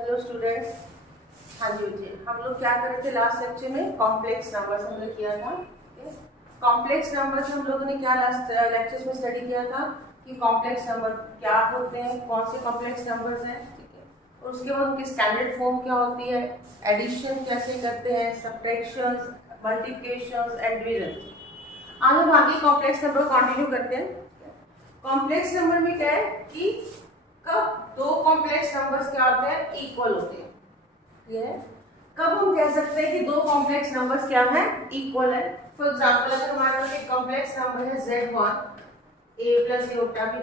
Hello students. हाँ जी, हम लोग क्या कर रहे थे लास्ट लेक्चर में? कॉम्प्लेक्स नंबर्स हमने किया था। कॉम्प्लेक्स नंबर्स हम लोगों ने क्या लास्ट लेक्चर्स में स्टडी किया था कि कॉम्प्लेक्स नंबर क्या होते हैं, कौन से कॉम्प्लेक्स नंबर्स हैं, ठीक है। और उसके बाद उनकी स्टैंडर्ड फॉर्म क्या होती है, एडिशन कैसे करते हैं, सब्ट्रैक्शन, मल्टीप्लिकेशन एंड डिवीजन। आज हम आगे कॉम्प्लेक्स नंबर कंटिन्यू करते हैं। कॉम्प्लेक्स नंबर में क्या है कि कब दो कॉम्प्लेक्स नंबर्स क्या होते हैं, इक्वल होते हैं। ये है कब हम कह सकते हैं कि दो कॉम्प्लेक्स नंबर्स क्या है, इक्वल है। फॉर एग्जांपल अगर हमारे पास एक कॉम्प्लेक्स नंबर है Z1 a plus Yotta b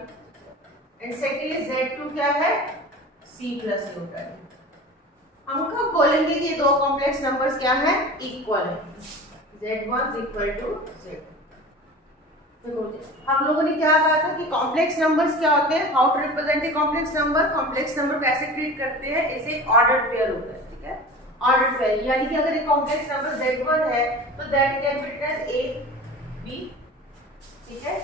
and secondly Z2 क्या है, c प्लस योटा b। हम कब बोलेंगे कि ये दो कॉम्प्लेक्स नंबर्स क्या है, इक्वल है। Z1 is equal to Z2। हम लोगों ने क्या कहा था कि कॉम्प्लेक्स नंबर्स क्या होते हैं, how to represent a complex number. Complex number को ऐसे ट्रीट करते हैं, इसे ऑर्डर्ड पेयर होता है, ठीक है। ऑर्डर्ड पेयर यानी कि अगर एक कॉम्प्लेक्स नंबर Z1 है तो that can be written A B, ठीक है।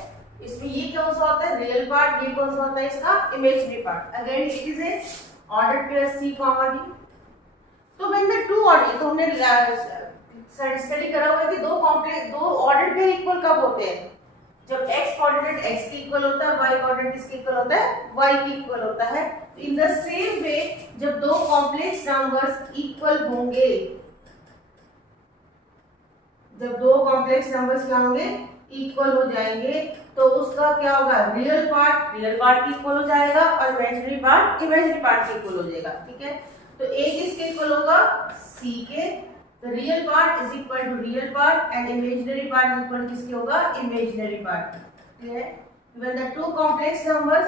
इसमें ये कौन सा होता है, रियल पार्ट, ये कौन सा होता है इसका, imaginary part. Again it is a ordered pair C, D। तो व्हेन द टू ऑर्डर, तो हमने स्टडी करा हुआ है कि दो ऑर्डर्ड पेयर इक्वल कब होते हैं, जब x कोऑर्डिनेट x के इक्वल होता है, y कोऑर्डिनेट किसके इक्वल होता है, y के इक्वल होता है। इन द सेम वे जब दो कॉम्प्लेक्स नंबर्स इक्वल होंगे, जब दो कॉम्प्लेक्स नंबर्स क्या होंगे, इक्वल हो जाएंगे, तो उसका क्या होगा, रियल पार्ट के इक्वल हो जाएगा और इमेजिनरी पार्ट के इक्वल हो जाएगा, ठीक है। तो a किसके इक्वल होगा, c के। तो real part is equal to real part and imaginary part is equal किसके होगा, इमेजिनरी पार्ट, ठीक है। When the two complex numbers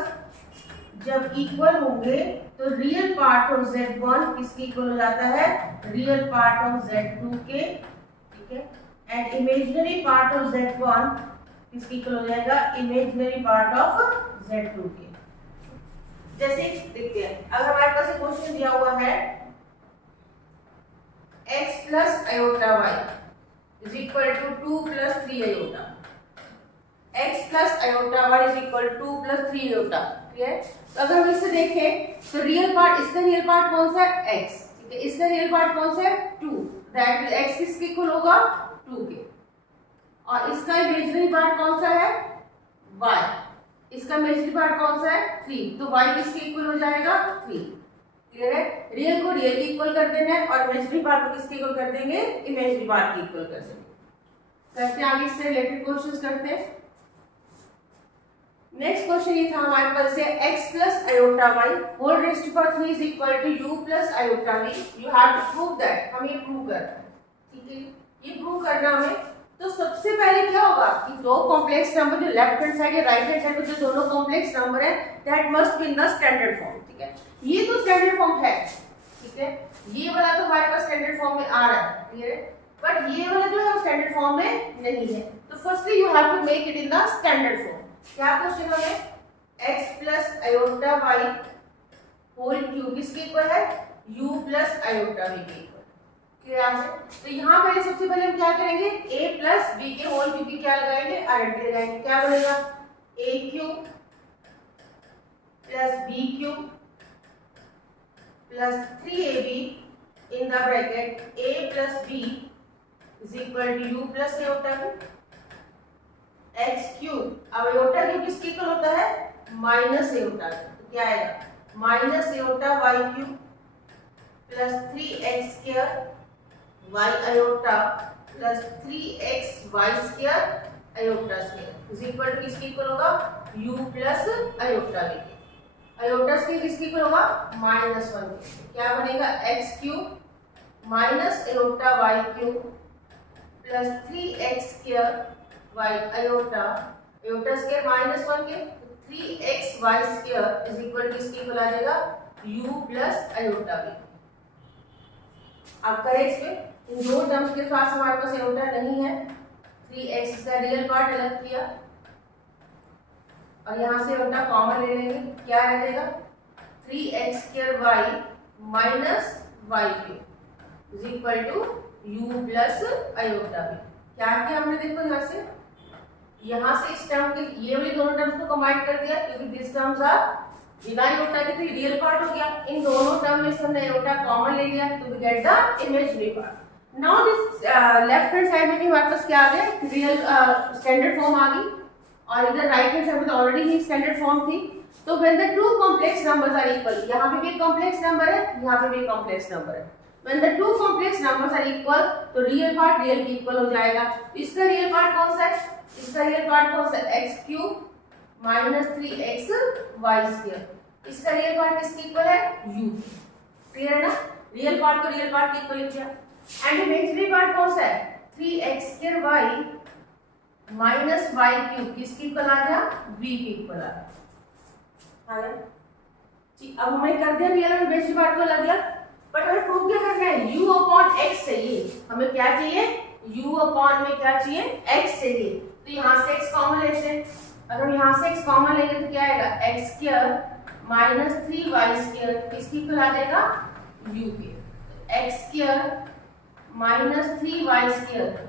जब इक्वल होंगे तो रियल पार्ट ऑफ Z1 किसके इक्वल हो जाता है, रियल पार्ट ऑफ Z2 के, ठीक है। And imaginary part of Z1 किसके इक्वल हो जाएगा, इमेजिनरी पार्ट ऑफ Z2 के। जैसे देखते हैं, अगर हमारे पास एक क्वेश्चन दिया हुआ है x plus iota y is equal to 2 plus 3 iota, x plus iota y is equal to 2 plus 3 iota, ठीक है। तो अगर हम इसे देखें तो रियल पार्ट, इसका रियल पार्ट कौन सा है, x, ठीक है। इसका रियल पार्ट कौन सा है, 2, दैट मींस x किसके इक्वल होगा, 2 के। और इसका इमेजिनरी पार्ट कौन सा है, y, इसका इमेजिनरी पार्ट कौन सा है, 3, तो y किसके इक्वल हो जाएगा, 3, क्लियर है। रियल को रियल के इक्वल कर देना है और इमेजिनरी पार्ट को किसके इक्वल कर देंगे, इमेजिनरी पार्ट के इक्वल कर देंगे। करते हैं आगे, इससे रिलेटेड क्वेश्चंस करते हैं। नेक्स्ट क्वेश्चन ये था हमारे पास है x plus iota y whole raised to power 3 is equal to u plus iota v। you have to prove that, हमें ये प्रूव करना है, ठीक है। ये प्रूव करना हमें, तो सबसे पहले क्या होगा कि दो कॉम्प्लेक्स नंबर जो लेफ्ट हैंड साइड या राइट हैंड साइड पे जो दोनों कॉम्प्लेक्स नंबर है that must be in the standard form, ठीक है। ये तो स्टैंडर्ड फॉर्म है, ठीक है। ये वाला तो हमारे पास स्टैंडर्ड फॉर्म में आ रहा है, क्लियर है। बट ये वाला जो है स्टैंडर्ड फॉर्म में नहीं है, तो firstly you have to make it in the standard form. क्या क्वेश्चन हमें, x plus iota y whole cube किसके इक्वल है, u plus iota v के इक्वल, क्लियर है। तो यहाँ पहले सबसे पहले हम क्या करेंगे, a plus b के होल क्यूब की क्या लगाएंगे, आइडेंटिटी लगाएंगे। क्या बनेगा, a cube plus b cube plus 3ab in the bracket a plus b is equal to u plus iota v x cube. अब iota क्यूब किसके इक्वल होता है, माइनस एओटा, तो क्या आएगा, minus iota y cube plus 3x square y iota plus 3x y square iota square is equal to किसके equal होगा, u plus iota v। Iota square किसके इक्वल होगा, -1 के। क्या बनेगा, x cube minus iota y cube plus 3x square y iota, iota square -1 के, 3x y square is equal to किसके equal आ जाएगा, u प्लस आयोटा v। अब करें इसमें इन दो टर्म्स के पास हमारे पास आयोटा नहीं है, 3x का रियल पार्ट अलग किया और यहाँ से आयोटा कॉमन ले लेंगे, क्या रहेगा, 3x square y minus y cube is equal to u plus iota v। क्या किया हमने, देखो यहाँ से इस टर्म के ये वाली दोनों टर्म्स को कंबाइन कर दिया, क्योंकि दिस टर्म्स आर बिना आयोटा के तो रियल पार्ट हो गया, इन दोनों टर्म में हमने एयोटा कॉमन ले लिया तो we get the imaginary part. Now this left hand side में भी हमारे पास क्या आ गया, रियल स्टैंडर्ड फॉर्म आ गई, और इधर राइट हैंड साइड में तो ऑलरेडी ही स्टैंडर्ड फॉर्म थी। तो when the two complex numbers are equal, यहाँ पे भी एक कॉम्प्लेक्स नंबर है, यहाँ पे भी एक कॉम्प्लेक्स नंबर है, when the two complex numbers are equal तो रियल पार्ट रियल के इक्वल हो जाएगा। इसका रियल पार्ट कौन सा है, इसका रियल पार्ट कौन सा है, x क्यूब माइनस 3xy²। इसका रियल पार्ट किसके इक्वल है, u। क्लियर है ना, रियल पार्ट को रियल पार्ट के इक्वल लिख दिया। एंड इमेजिनरी पार्ट कौन सा है, 3x² माइनस y³ किसके इक्वल आ गया, v के इक्वल आ गया। ठीक, अब हमें कर दिया रियल और इमेजिनरी पार्ट को अलग अलग, बट हमें प्रूव क्या करना है, u अपॉन x चाहिए। हमें क्या चाहिए, u अपॉन में क्या चाहिए, x चाहिए। तो यहाँ से x कॉमन लेते हैं, अगर यहाँ से x कॉमन लेंगे तो क्या आएगा, x² माइनस 3y² किसकी इक्वल आ जाएगा, u के। x² माइनस 3y²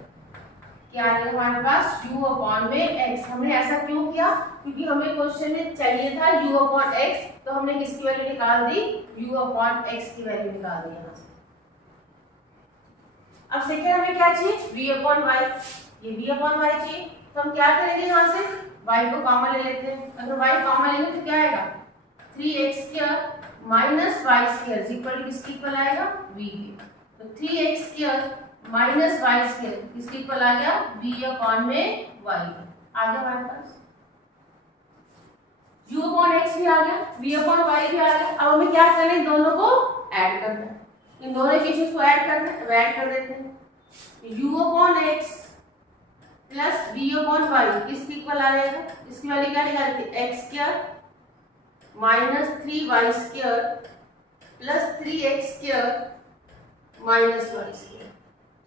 क्या आएगा हमारे पास, u अपॉन में x। हमने ऐसा क्यों किया, क्योंकि हमें क्वेश्चन में चाहिए था u अपॉन x, तो हमने किसकी वैल्यू निकाल दी, u अपॉन x की वैल्यू निकाल दी यहाँ से। अब सेकंड हमें क्या चाहिए, v अपॉन y। ये v अपॉन y चाहिए, तो हम क्या करेंगे, यहाँ से y को कॉमन ले लेते हैं। अगर y कॉमन लेंगे तो क्या आएगा, 3x² माइनस y² इक्वल किसकी इक्वल आएगा, v के। तो 3x² माइनस y² किसकी इक्वल आ गया, v अपॉन में y। आ गया हमारे पास u अपॉन x भी आ गया, v अपॉन y भी आ गया। अब हमें क्या करना है, दोनों को ऐड करना है, इन दोनों इक्वेशंस को ऐड करना है, ऐड कर देते हैं। u upon x plus v upon y किसकी इक्वल आ जाएगा, इसकी वैल्यू क्या निकालते हैं, x² minus 3y² plus 3x² minus y²।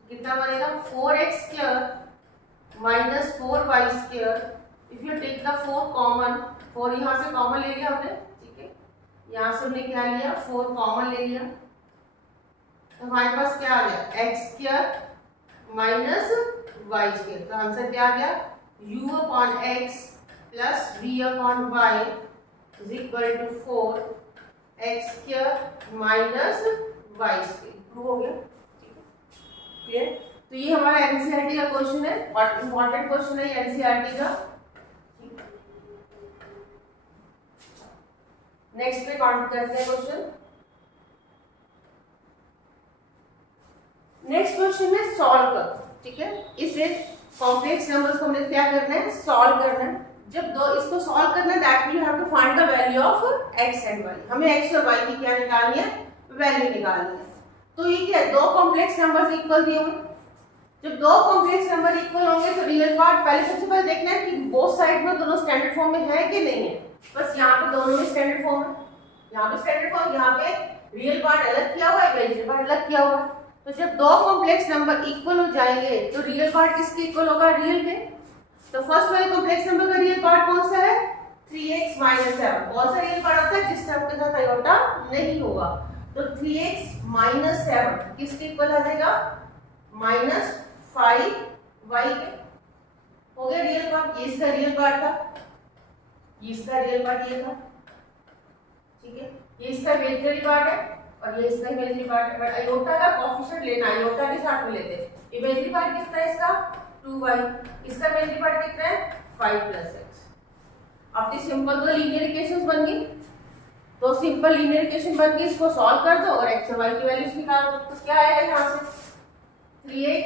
कितना बनेगा, 4x² minus 4y²। If you take the 4 common, 4 यहाँ से कॉमन ले लिया हमने, ठीक है, यहाँ से हमने क्या लिया, 4 कॉमन ले लिया, तो हमारे पास क्या आ गया, x² माइनस y²। तो आंसर क्या आ गया, u upon x plus v upon y is equal to 4x² minus y²। Prove हो गया, ठीक है, क्लियर। तो ये हमारा एनसीईआरटी का क्वेश्चन है, और इंपॉर्टेंट क्वेश्चन है एनसीईआरटी का। नेक्स्ट पे काउंट करते हैं क्वेश्चन। नेक्स्ट क्वेश्चन है सॉल्व करो, ठीक है। इसे कॉम्प्लेक्स नंबर्स को हमने क्या करना है, सॉल्व करना है। जब दो इसको सॉल्व करना है, that mean you have to find the value of x and y। हमें x और y की क्या निकालनी है, वैल्यू निकालनी है। तो ये क्या है, दो कॉम्प्लेक्स नंबर्स इक्वल दिए होंगे। जब दो कॉम्प्लेक्स नंबर इक्वल होंगे तो रियल पार्ट पहले सबसे पहले देखना है कि बोथ साइड में दोनों स्टैंडर्ड फॉर्म में है कि नहीं है। बस यहाँ पे दोनों में स्टैंडर्ड फॉर्म है, यहाँ पे स्टैंडर्ड फॉर्म, यहाँ पे रियल पार्ट अलग किया हुआ है, इमेजिनरी पार्ट अलग किया हुआ है। तो जब दो कॉम्प्लेक्स नंबर इक्वल हो जाएंगे तो रियल पार्ट किसके इक्वल होगा, रियल के। तो फर्स्ट वाले कॉम्प्लेक्स नंबर का रियल पार्ट कौन सा है, 3x माइनस 7। कौन सा रियल पार्ट होता है, जिस टर्म के साथ आयोटा नहीं होगा। तो 3x माइनस 7 किसके इक्वल आ जाएगा, माइनस 5y के। हो गया रियल पार्ट, ये इसका रियल पार्ट था, ये इसका रियल पार्ट ये था, ठीक है। ये इसका इमेजिनरी पार्ट है और ये इसका इमेजिनरी पार्ट है। बट आयोटा का कोएफिशिएंट लेना, आयोटा के साथ में लेते हैं। इमेजिनरी पार्ट कितना है इसका, 2y। इसका इमेजिनरी पार्ट कितना है, 5 प्लस x। अब ये सिंपल दो लीनियर इक्वेशंस बन गई, तो सिंपल लीनियर इक्वेशन बन गई। इसको सॉल्व कर दो और x और y की वैल्यूज निकाल दो। तो क्या आएगा यहाँ से, 3x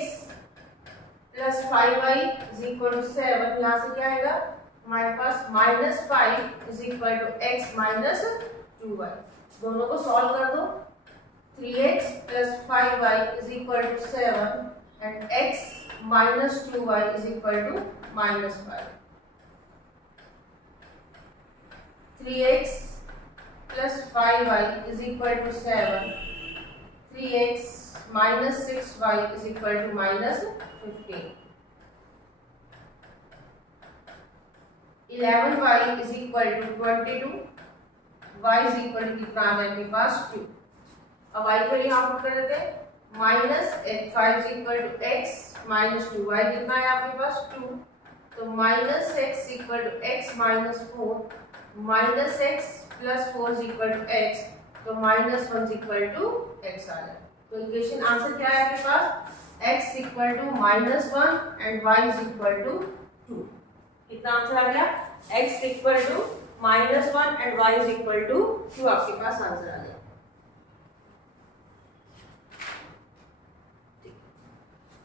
plus 5y is equal to 7। यहाँ से क्या आएगा हमारे पास, minus 5 is equal to x minus 2y। दोनों को सॉल्व कर दो, 3x plus 5y is equal to 7 and x minus 2y is equal to minus 5। 3x plus 5y is equal to 7, 3x minus 6y is equal to minus 15। 11y is equal to 22, y is equal to कितना आ गया आपके पास, 2। अब y को यहाँ put कर देते हैं, minus 5 is equal to x minus 2, y कितना है आपके पास, 2। तो minus x equal to x minus 4, minus x plus 4 is equal to x। तो -1 इक्वल टू x आ जाए। तो इक्वेशन आंसर क्या है आपके पास, x equal to -1 and y is equal to 2। कितना आंसर आ गया, x equal to -1 and y is equal to 2 आपके पास आंसर आ गया।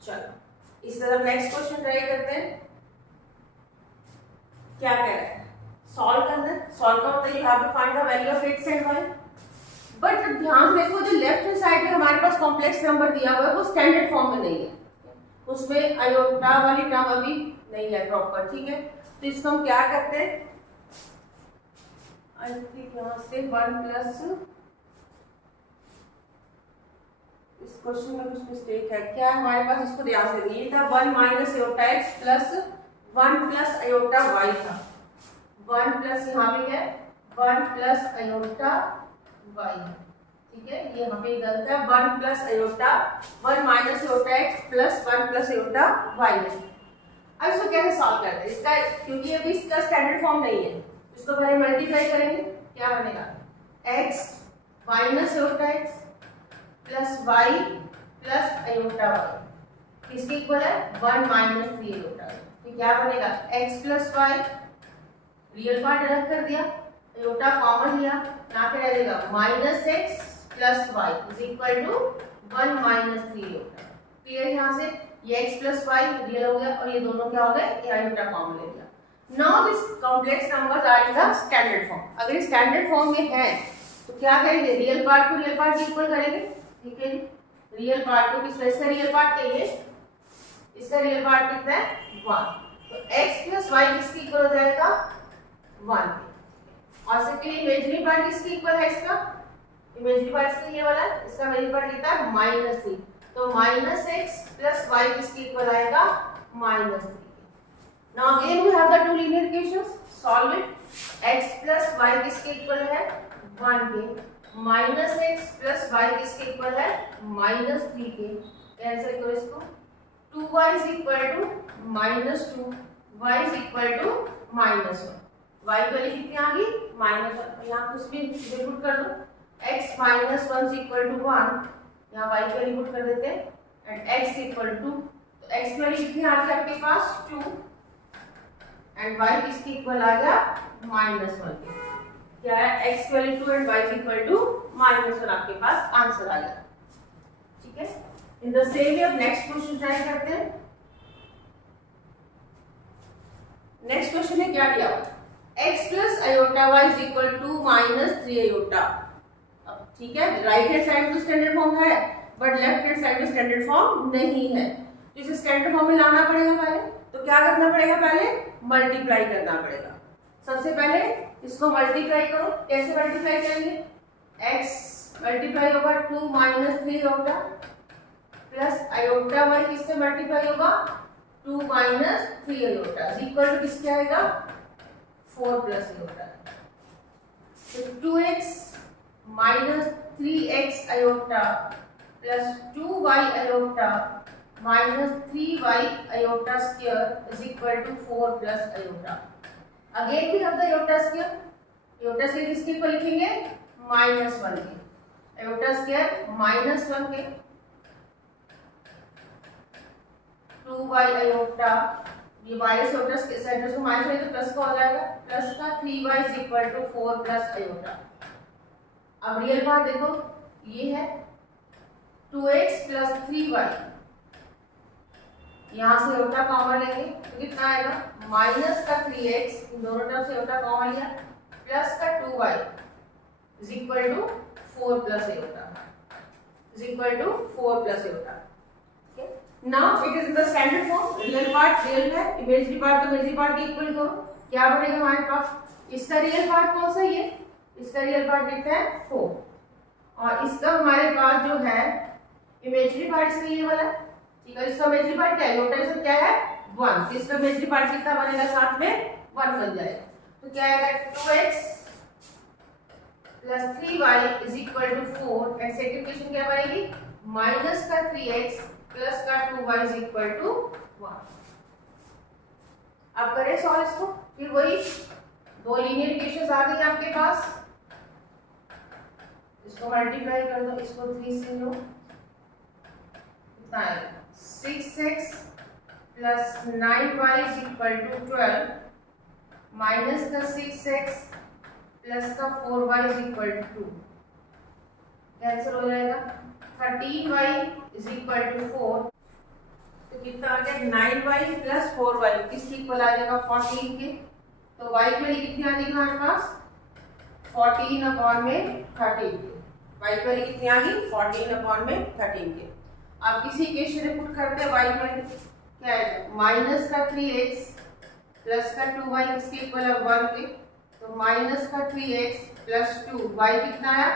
चलो इस तरह नेक्स्ट क्वेश्चन ट्राई करते हैं। क्या कह रहा है, सॉल्व करना है। सॉल्व का मतलब you have to find the value of x and y। But ध्यान देखो जो लेफ्ट हैंड साइड में हमारे पास कॉम्प्लेक्स नंबर दिया हुआ है वो स्टैंडर्ड फॉर्म में नहीं है, उसमें आयोटा वाली टर्म अभी नहीं है प्रॉपर, ठीक है। तो इसको हम क्या करते हैं, आई थिंक यहाँ से 1 प्लस, इस क्वेश्चन में कुछ मिस्टेक है क्या है हमारे पास, इसको ध्यान से देखिए। ये था 1 minus iota x plus 1 plus iota y था। 1 प्लस यहाँ पे क्या है, 1 प्लस आयोटा y, ठीक है। ये यहाँ पे गलत है, 1 plus iota, 1 minus iota x plus 1 plus iota y है। अब इसको कैसे सॉल्व करते हैं इसका, क्योंकि अभी इसका स्टैंडर्ड फॉर्म नहीं है, इसको पहले मल्टीप्लाई करेंगे। क्या बनेगा, x minus iota x plus y plus iota y किसके इक्वल है, 1 माइनस 3 आयोटा। तो क्या बनेगा, x plus y, real part अलग कर दिया, आयोटा कॉमन लिया, यहाँ पे रहेगा minus x plus y is equal to 1 minus 3 iota. Clear, यहाँ से ये x प्लस y रियल हो गया और ये दोनों क्या हो गए, ये आयोटा कॉमन ले लिया। Now this complex numbers are in the standard form. अगर स्टैंडर्ड फॉर्म में है तो क्या करेंगे, रियल पार्ट को रियल पार्ट के इक्वल करेंगे, ठीक है जी। रियल पार्ट को किसका, इसका रियल पार्ट चाहिए, इसका रियल पार्ट कितना है 1, तो x प्लस y किसके इक्वल हो जाएगा 1। और सेकंड इमेजिनरी पार्ट किसके इक्वल है, इसका इमेजिनरी पार्ट इसका ये वाला, इसका इमेजिनरी पार्ट कितना है -3, तो -x प्लस y किसके इक्वल आएगा -3। Now again we have the two linear equations, solve it. x plus y किसके इक्वल है 1 के, -x प्लस y किसके इक्वल है -3 के। आंसर करो इसको, 2y is equal to -2, y is equal to -1। y की वैल्यू कितनी आ गई -1, यहाँ कुछ भी पुट कर दो, x माइनस 1 इक्वल टू 1, यहाँ y की वैल्यू पुट कर देते हैं एंड x इक्वल टू, तो x की वैल्यू कितनी आ गई आपके पास 2 एंड y किसके इक्वल आ गया -1 के। क्या है, x की वैल्यू 2 एंड y इक्वल टू -1 आपके पास आंसर आ गया, ठीक है। इन द सेम वे अब नेक्स्ट क्वेश्चन ट्राई करते हैं। नेक्स्ट क्वेश्चन में क्या दिया हुआ, x plus iota y is equal to -3 iota. अब ठीक है, राइट हैंड साइड तो स्टैंडर्ड फॉर्म है बट लेफ्ट हैंड साइड में स्टैंडर्ड फॉर्म नहीं है, तो इसे स्टैंडर्ड फॉर्म में लाना पड़ेगा पहले। तो क्या करना पड़ेगा, पहले मल्टीप्लाई करना पड़ेगा। सबसे पहले इसको मल्टीप्लाई करो, कैसे मल्टीप्लाई करेंगे, x मल्टीप्लाई होगा 2 minus 3 iota plus iota y किससे मल्टीप्लाई होगा 2 माइनस 3 आयोटा इक्वल टू किसके आएगा 4 प्लस आयोटा। तो 2x minus 3x iota plus 2y iota minus 3y iota square is equal to 4 plus iota. Again भी हम the iota square, iota square किसके equal लिखेंगे -1 के, आयोटा स्क्वायर -1 के 2y iota, ये माइनस आयोटा सेंटर से minus है तो प्लस का हो जाएगा, प्लस का 3y is equal to 4 plus iota. अब रियल पार्ट देखो, ये है 2x प्लस 3y, यहाँ से आयोटा कॉमन लेंगे तो कितना आएगा माइनस का 3x, इन दोनों तरफ से आयोटा कॉमन लिया, प्लस का 2y is equal to 4 plus iota is equal to 4 plus iota. Now it is the standard form, real part real है, इमेजिनरी पार्ट तो इमेजिनरी पार्ट के इक्वल करो। क्या बनेगा हमारे पास, इसका रियल पार्ट कौन सा, ये इसका रियल पार्ट कितना है 4 और इसका हमारे पास जो है इमेजिनरी पार्ट इसका ये वाला, ठीक है। इसका इमेजिनरी पार्ट क्या है, आयोटा इसका क्या है 1, तो इसका इमेजिनरी पार्ट कितना बनेगा साथ में 1 बन जाएगा। तो क्या आएगा 2x plus 3y is equal to 4 and second equation क्या बनेगी माइनस का 3x प्लस का 2y इज इक्वल टू 1। अब करें सॉल्व इसको, फिर वही दो लीनियर इक्वेशंस आ गई आपके पास। इसको मल्टीप्लाई कर दो, इसको 3 से लो, कितना आएगा 6x plus 9y is equal to 12 minus का 6x प्लस का 4y is equal to 2, cancel हो जाएगा। 13y इज इक्वल टू 4, तो कितना आ गया 9y प्लस 4y किसके इक्वल आ जाएगा 14 के। तो y की वैल्यू कितनी आ जाएगी हमारे पास 14 अपॉन में 13 के। y की वैल्यू कितनी आ गई 14 अपॉन में 13 के। अब किसी इक्वेशन में पुट करते हैं y की वैल्यू क्या है, माइनस का 3x प्लस का 2y किसके इक्वल है 1 के। तो माइनस का 3x प्लस 2y कितना आया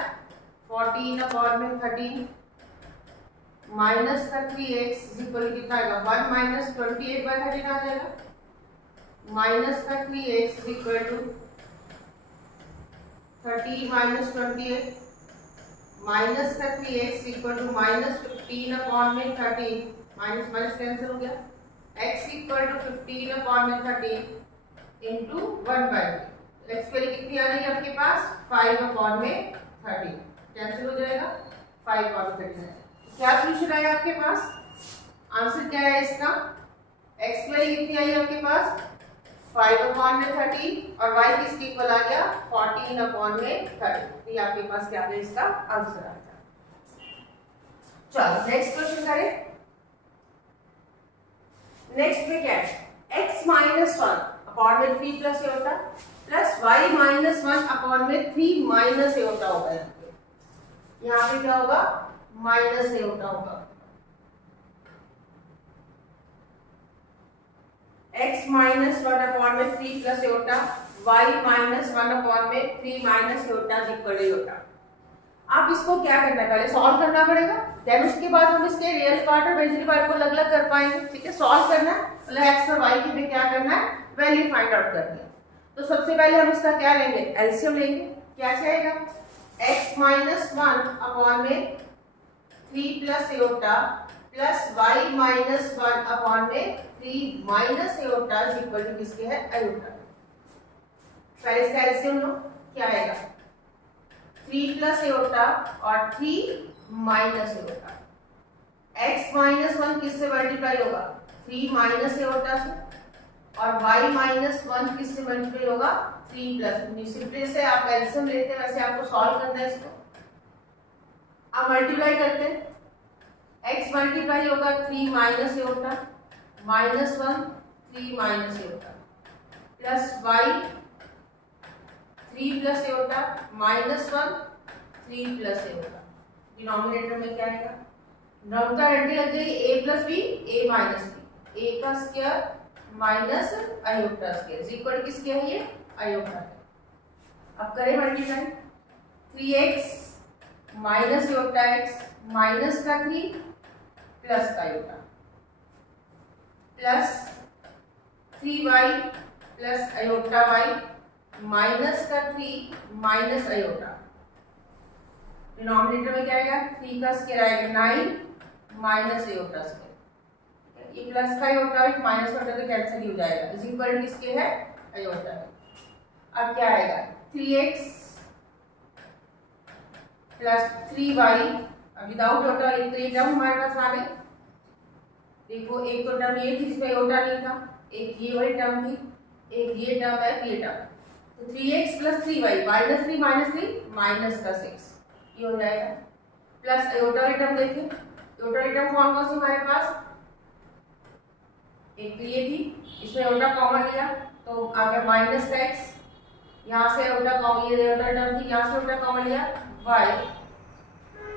14 अपॉन में 13 माइनस का 3x इज इक्वल कितना आएगा 1 माइनस 28/13 आ जाएगा। माइनस का 3x is equal to 30 minus 28 minus का 3x equal to minus 15 upon में 13 माइनस माइनस कैंसिल हो गया। x इक्वल टू 15 अपॉन में 13 इंटू 1/3। x की वैल्यू कितनी आ रही है आपके पास 5 अपॉन में 13 कैंसिल हो जाएगा 5 अपॉन 13। क्या सोल्यूशन आया आपके पास, आंसर क्या है इसका, x की वैल्यू कितनी आई आपके पास 5 अपॉन में 13 और y किसके इक्वल आ गया 14 अपॉन में 13। ये आपके पास क्या है इसका आंसर आ गया। चलो नेक्स्ट क्वेश्चन करें। नेक्स्ट में क्या है x माइनस 1 अपॉन में 3 प्लस ए होता प्लस y माइनस 1 अपॉन में 3 माइनस ए होता होगा। यहाँ पे क्या होगा माइनस ए होता होगा। x माइनस 1 अपॉन में 3 प्लस ए होता y माइनस 1 अपॉन में 3 माइनस ए होता इक्वल ए होता। आप इसको क्या करना है पहले सॉल्व करना पड़ेगा, देन उसके बाद हम इसके रियल पार्ट और इमेजिनरी पार्ट को अलग अलग कर पाएंगे। ठीक है, सॉल्व करना है मतलब x और y की में क्या करना है वैल्यू फाइंड आउट करनी है। तो सबसे पहले हम इसका क्या लेंगे एलसीएम लेंगे। क्या आएगा x माइनस 1 अपॉन में 3 plus aorta plus y minus 1 upon में 3 माइनस एओटा इक्वल टू किसके है एओटा। पहले इसका एलसीएम लो, क्या आएगा 3 प्लस एओटा और 3 माइनस एओटा। x माइनस 1 किससे मल्टीप्लाई होगा 3 माइनस एओटा से और y माइनस 1 किससे मल्टीप्लाई होगा 3 प्लस। सिंपली से आप एलसीएम लेते हैं वैसे आपको सॉल्व करना है इसको। आप मल्टीप्लाई करते हैं x मल्टीप्लाई होगा 3 minus iota minus 1 3 minus iota plus y 3 plus iota minus 1 3 plus iota. Denominator में क्या आएगा नॉन का रेंटी लग जाएगी a plus b a minus b a का square minus iota square equal किसके है ये आयोटा है। अब करें multiply 3x minus iota x minus का 3 प्लस का iota plus 3y plus iota y minus का 3 माइनस आयोटा। डिनोमिनेटर में क्या आएगा 3 का स्क्वायर आएगा 9 माइनस आयोटा स्क्वायर। ये प्लस का आयोटा एक माइनस का तो कैंसिल हो जाएगा इज इक्वल टू किसके है आयोटा है। अब क्या आएगा 3x प्लस 3y। अब विदाउट आयोटा एक तो ये टर्म हमारे पास आ गई। देखो एक तो टर्म ये थी जिसमें आयोटा नहीं था, एक ये वाली टर्म थी, एक ये टर्म है ये टर्म। तो 3x plus 3y minus 3 minus 3 minus का 6 ये हो जाएगा। प्लस आयोटा वाली टर्म देखें आयोटा वाली टर्म कौन कौन सी हमारे पास एक तो ये थी इसमें आयोटा कॉमन लिया तो आ गया माइनस का x। यहाँ से आयोटा कॉमन ये आयोटा टर्म थी यहाँ से आयोटा कॉमन लिया y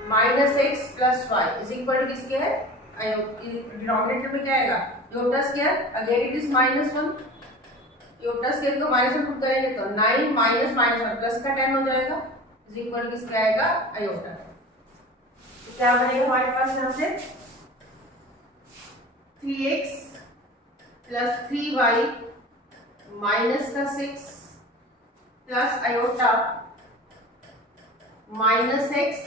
minus x plus y is equal to किसके है डिनोमिनेटर में क्या आएगा iota square again it is minus 1। Iota square को माइनस 1 पुट करेंगे तो 9 माइनस माइनस 1 प्लस का 10 हो जाएगा इज इक्वल टू किसका आएगा आयोटा। तो क्या बनेगा हमारे पास यहाँ से 3x प्लस 3y माइनस का 6 plus iota minus x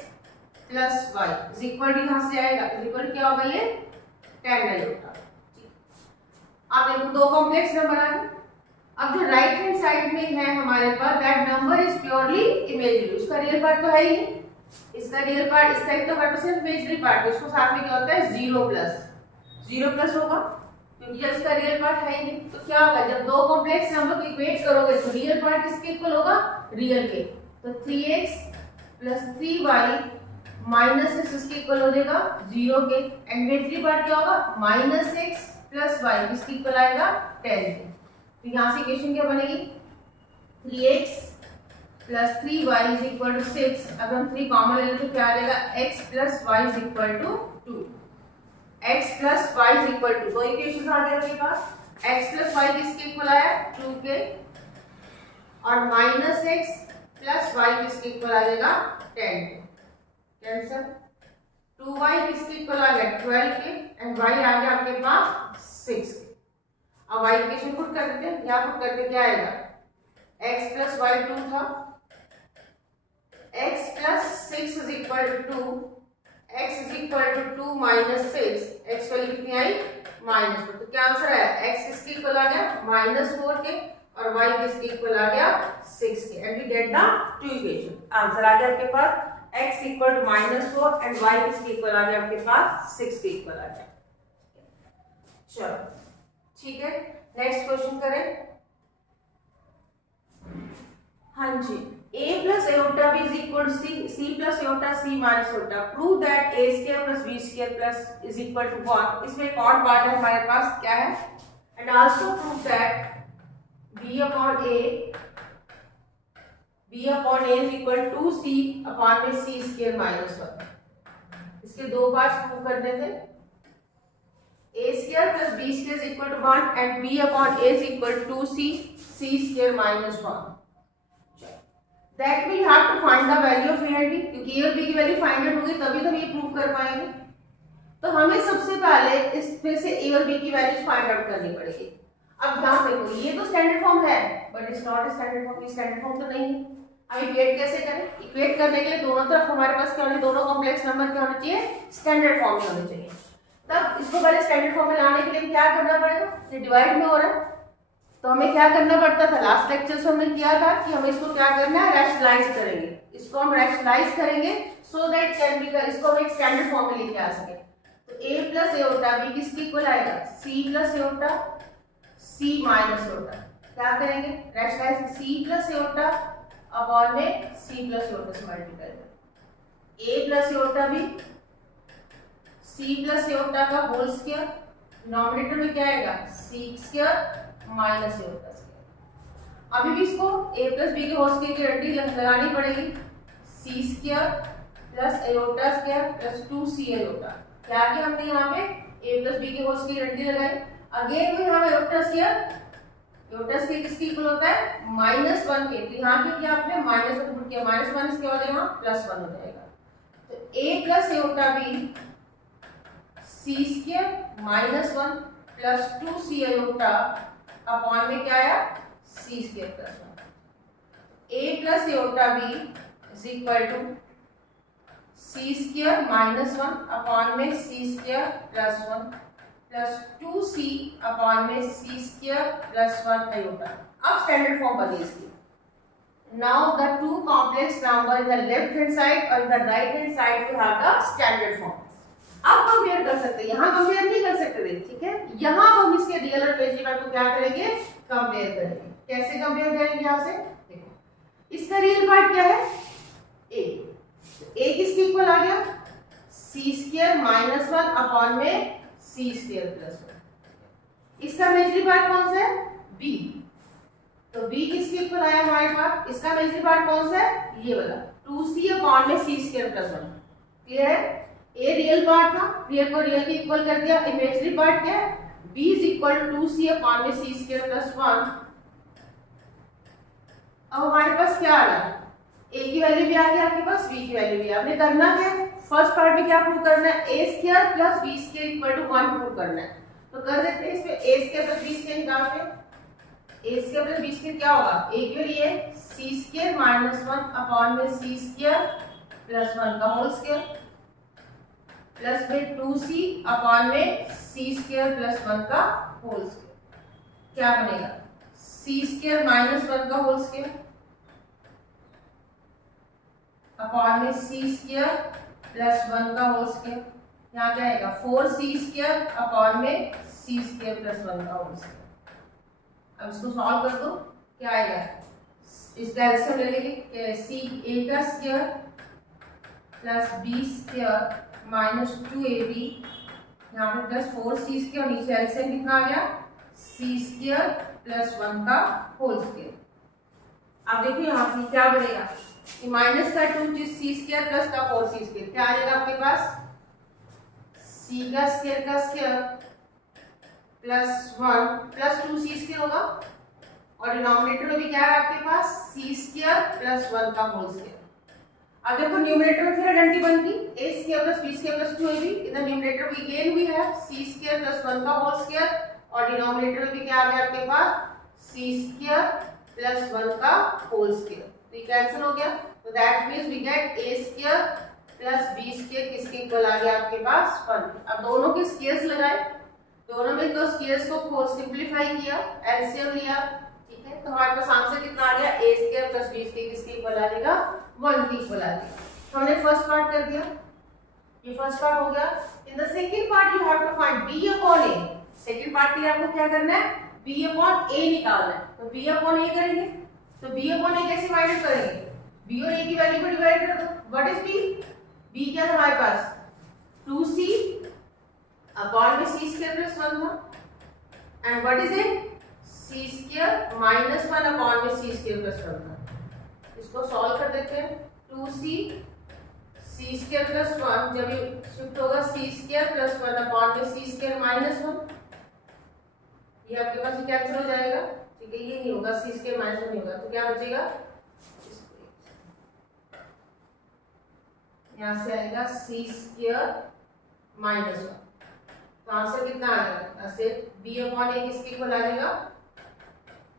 plus y is equal to यहाँ से आएगा इज इक्वल क्या होगा ये 10 आयोटा। आप देखो दो कॉम्प्लेक्स नंबर आ गए। अब जो राइट हैंड साइड में है हमारे पास that number is purely imaginary, उसका रियल पार्ट तो है ही नहीं। इसका रियल पार्ट, इसका एक तो हमारे पास इमेजिनरी पार्ट है, उसको साथ में क्या होता है 0 प्लस होगा क्योंकि जब इसका रियल पार्ट है ही नहीं। तो क्या होगा, जब दो कॉम्प्लेक्स नंबर को इक्वेट करोगे तो रियल पार्ट किसके इक्वल होगा, रियल के। तो 3x plus 3y minus x इसके इक्वल हो जाएगा 0 के। एंड इमेजिनरी पार्ट क्या होगा, माइनस एक्स प्लस वाई किसके इक्वल आएगा 10 के। तो यहाँ से इक्वेशन क्या बनेगी, 3x plus 3y is equal to 6। अब हम 3 कॉमन ले लेते तो क्या आ जाएगा, x plus y is equal to 2। x plus y is equal to, दो इक्वेशन आ गए आपके पास। x प्लस y किसके इक्वल आया 2 के, और माइनस x प्लस y किसके इक्वल आ जाएगा 10 के। कैंसिल। 2y किसके इक्वल आ गया 12 के, एंड y आ गया आपके पास 6 के। अब y इक्वेशन पुट कर देते हैं, यहाँ पुट करके क्या आएगा, x प्लस y 2 था, x plus 6 is equal to x is equal to 2 minus 6, x value कितनी आई -4। तो क्या आंसर है, x किसके इक्वल आ गया -4 के, और y किसके इक्वल आ गया 6 के। And we get the two equation. Answer आ गया आपके पास x equal to -4 and y किसके इक्वल आ गया आपके पास 6 के इक्वल आ गया। चलो ठीक है, नेक्स्ट क्वेश्चन करें। हाँ जी, a plus iota b is equal to c plus iota c minus iota. Prove that a square plus b square plus is equal to 1. इसमें एक और पार्ट है हमारे पास, क्या है, and also prove that b upon a is equal to c upon में c square minus 1. इसके दो पार्ट्स प्रूव करने थे। a square plus b square is equal to 1 and b upon a is equal to c square minus 1. That we have to find the value of a and b, क्योंकि a और b की value find out होगी तभी तो हम ये prove कर पाएंगे। तो हमें सबसे पहले इसमें से a और b की वैल्यूज फाइंड आउट करनी पड़ेगी। अब ध्यान देखो, ये तो स्टैंडर्ड फॉर्म है but it's not standard form. ये स्टैंडर्ड फॉर्म तो नहीं है। अब इक्वेट कैसे करें, इक्वेट करने के लिए दोनों तरफ हमारे पास क्या होने, दोनों कॉम्प्लेक्स नंबर क्या होना चाहिए, स्टैंडर्ड फॉर्म में होने चाहिए। तब इसको पहले स्टैंडर्ड फॉर्म में लाने के लिए क्या करना पड़ेगा, ये डिवाइड में हो रहा है तो हमें क्या करना पड़ता था, लास्ट लेक्चर से हमने किया था कि हम इसको क्या करना है, रैशनलाइज करेंगे। इसको हम रैशनलाइज करेंगे सो दैट कैन बी, इसको हम एक स्टैंडर्ड फॉर्म में लेके आ सके। तो a प्लस एओटा b किसके इक्वल आएगा, c plus iota c minus iota. क्या करेंगे, rationalise c plus iota upon में c प्लस एओटा से मल्टीप्लाई करेंगे। a plus iota b c plus iota का होल स्क्वायर, डिनोमिनेटर में क्या आएगा c square minus iota square. अभी भी इसको a प्लस बी के होल स्क्वायर की रट्टी लगानी पड़ेगी, c square plus iota square plus 2c aorta. क्या किया हमने यहाँ पे a प्लस बी के होल स्क्वायर की रट्टी लगाई। अगेन भी हम एओटा स्क्वायर किसके इक्वल होता है -1 के, तो यहाँ पे क्या आपने -1 पुट किया, -1 इसके बाद यहाँ +1 हो जाएगा। तो a plus iota b c square -1 plus 2c iota upon में क्या आया c square plus 1। a plus iota b is equal to c square -1 upon में c square plus 1 plus 2c upon में c स्क्वायर प्लस 1 एओटा। अब standard form बनी इसकी। Now the two complex number in the left hand side और in the right hand side we have the standard form. अब compare कर सकते हैं, यहाँ कंपेयर नहीं कर सकते थे, ठीक है। यहाँ हम इसके रियल और इमेजिनरी पार्ट को क्या करेंगे, कंपेयर करेंगे। कैसे कंपेयर करेंगे, यहाँ से देखो, इसका रियल पार्ट क्या है a किसके इक्वल आ गया c स्क्वायर -1 अपॉन में c स्क्वायर प्लस 1। इसका इमेजिनरी पार्ट कौन सा है b, तो b किसके इक्वल आया हमारे पास, इसका इमेजिनरी पार्ट कौन सा है, ये वाला 2c अपॉन में c स्क्वायर प्लस 1। क्लियर है, a रियल पार्ट था, रियल को रियल के इक्वल कर दिया। इमेजिनरी पार्ट क्या है, b is equal to 2c upon में c स्क्वायर प्लस 1। अब हमारे पास क्या आ रहा है, a की वैल्यू भी आ गई आपके पास, b की वैल्यू भी। आपने करना क्या है, फर्स्ट पार्ट में क्या प्रूव करना है, a square plus b square equal to 1 prove करना है। तो कर देते हैं, इसमें a square plus b square निकालते हैं। a square plus b square क्या होगा, a की वैल्यू है c स्क्वायर -1 अपॉन में c स्क्वायर प्लस 1 का होल स्क्वायर प्लस में 2c अपॉन में c स्क्वायर प्लस 1 का होल स्क्वायर। क्या बनेगा, c स्क्वायर -1 का होल स्क्वायर अपॉन में सी स्क्वायर प्लस 1 का होल स्क्वायर। यहाँ क्या आएगा 4c स्क्वायर अपॉन में c स्क्वायर प्लस 1 का होल स्क्वायर। अब इसको सॉल्व कर दो, क्या आएगा, इसका एल्सियम ले लेंगे, सी ए का square plus b square minus 2ab, यहाँ पे प्लस 4c स्क्वायर, नीचे एल्सियम कितना आ गया c स्क्वायर प्लस 1 का होल स्क्वायर। अब देखिए यहाँ से क्या बनेगा, माइनस का 2 सी स्क्वायर प्लस का 4c स्क्वायर, क्या आ जाएगा आपके पास c का square plus 1 plus 2c square होगा, और डिनोमिनेटर में भी क्या है आपके पास c स्क्वायर प्लस 1 का होल स्क्वायर। अब देखो न्यूमरेटर में फिर आइडेंटिटी बन गई, a square plus b square plus 2ab, इधर न्यूमरेटर में अगेन भी है c स्क्वायर प्लस 1 का होल स्क्वायर, और डिनोमिनेटर में भी क्या आ गया आपके पास c स्क्वायर प्लस 1 का होल स्क्वायर। तो ये कैंसिल हो गया, तो that means we get a square plus b square किसके इक्वल आ गया आपके पास 1। अब दोनों के स्क्वायर्स लगाए, दोनों में तो स्क्वायर्स को सिंपलीफाई किया, एलसीएम लिया, ठीक है, तो हमारे पास आंसर कितना आ गया a square plus b square किसके इक्वल आ जाएगा 1 के इक्वल आ जाएगा। तो हमने फर्स्ट पार्ट कर दिया, ये फर्स्ट पार्ट हो गया। In the second part you have to find b upon a। Second part के लिए आपको क्या करना है b अपॉन a निकालना है, तो b अपॉन a करेंगे, तो b अपॉन a कैसे फाइंड करेंगे, b और a की वैल्यू को डिवाइड कर दो। व्हाट इज b क्या है हमारे पास 2c अपॉन में c स्क्वायर प्लस 1 था, and what is it c square minus 1 upon में c स्क्वायर प्लस 1 था। इसको सॉल्व कर देते हैं, 2c c स्क्वायर प्लस 1 जब ये शिफ्ट होगा c स्क्वायर प्लस 1 अपॉन में c स्क्वायर माइनस 1, ये आपके पास कैंसिल हो जाएगा, ठीक है, ये नहीं होगा c स्क्वायर माइनस 1 नहीं होगा, तो क्या बचेगा, यहाँ से आएगा c स्क्वायर माइनस 1। तो आंसर कितना आ जाएगा, ऐसे b अपॉन a किसके इक्वल आ जाएगा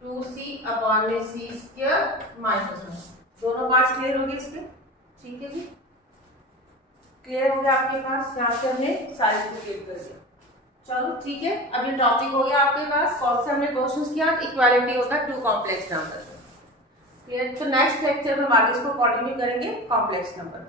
2c अपॉन में c स्क्वायर माइनस 1। दोनों पार्ट्स क्लियर हो गए इसके, ठीक है जी, क्लियर हो गया आपके पास, यहाँ से हमने सारे को क्लियर कर दिया। चलो ठीक है, अब ये टॉपिक हो गया आपके पास, कौन से हमने क्वेश्चंस किया, equality of the two complex number. तो नेक्स्ट लेक्चर में हम आगे इसको कंटिन्यू करेंगे कॉम्प्लेक्स नंबर।